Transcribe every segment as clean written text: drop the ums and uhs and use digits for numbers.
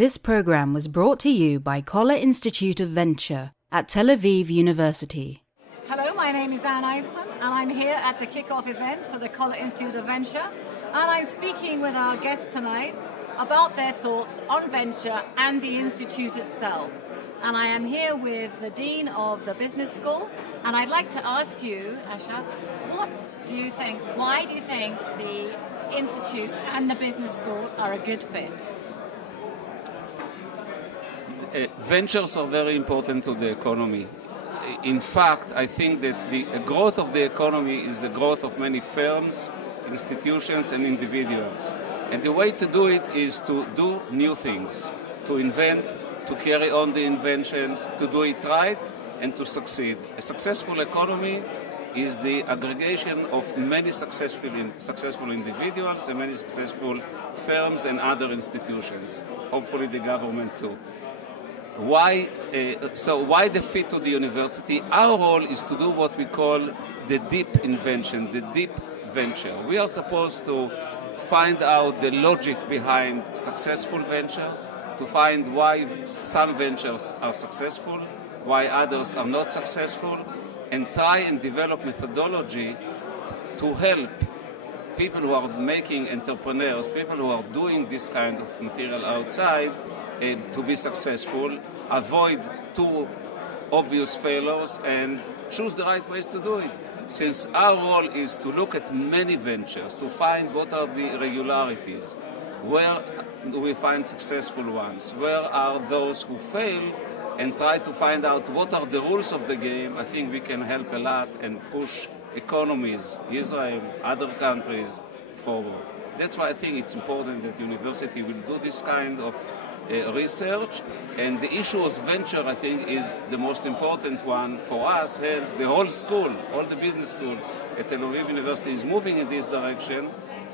This program was brought to you by Koller Institute of Venture at Tel Aviv University. Hello, my name is Anne Iveson, and I'm here at the kick-off event for the Koller Institute of Venture, and I'm speaking with our guests tonight about their thoughts on venture and the institute itself. And I am here with the Dean of the Business School, and I'd like to ask you, Asha, why do you think the Institute and the Business School are a good fit? Ventures are very important to the economy. In fact, I think that the growth of the economy is the growth of many firms, institutions, and individuals. And the way to do it is to do new things, to invent, to carry on the inventions, to do it right, and to succeed. A successful economy is the aggregation of many successful individuals and many successful firms and other institutions, hopefully the government too. Why the fit to the university? Our role is to do what we call the deep invention, the deep venture. We are supposed to find out the logic behind successful ventures, to find why some ventures are successful, why others are not successful, and try and develop methodology to help people who are making entrepreneurs, people who are doing this kind of material outside, to be successful, avoid too obvious failures, and choose the right ways to do it. Since our role is to look at many ventures, to find what are the irregularities, where do we find successful ones, where are those who fail, and try to find out what are the rules of the game, I think we can help a lot and push economies, Israel, other countries, forward. That's why I think it's important that university will do this kind of research, and the issue of venture, I think, is the most important one for us. Hence, the whole school, all the business school at Tel Aviv University is moving in this direction.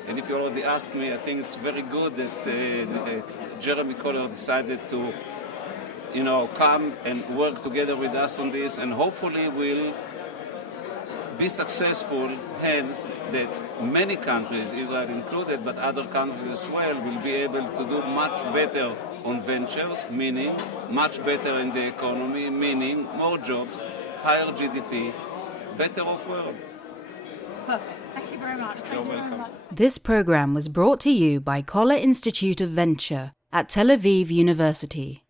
And if you already asked me, I think it's very good that Jeremy Koller decided to, come and work together with us on this, and hopefully will be successful, hence that many countries, Israel included, but other countries as well, will be able to do much better on ventures, meaning much better in the economy, meaning more jobs, higher GDP, better off world. Perfect. Thank you very much. You're welcome. This program was brought to you by Koller Institute of Venture at Tel Aviv University.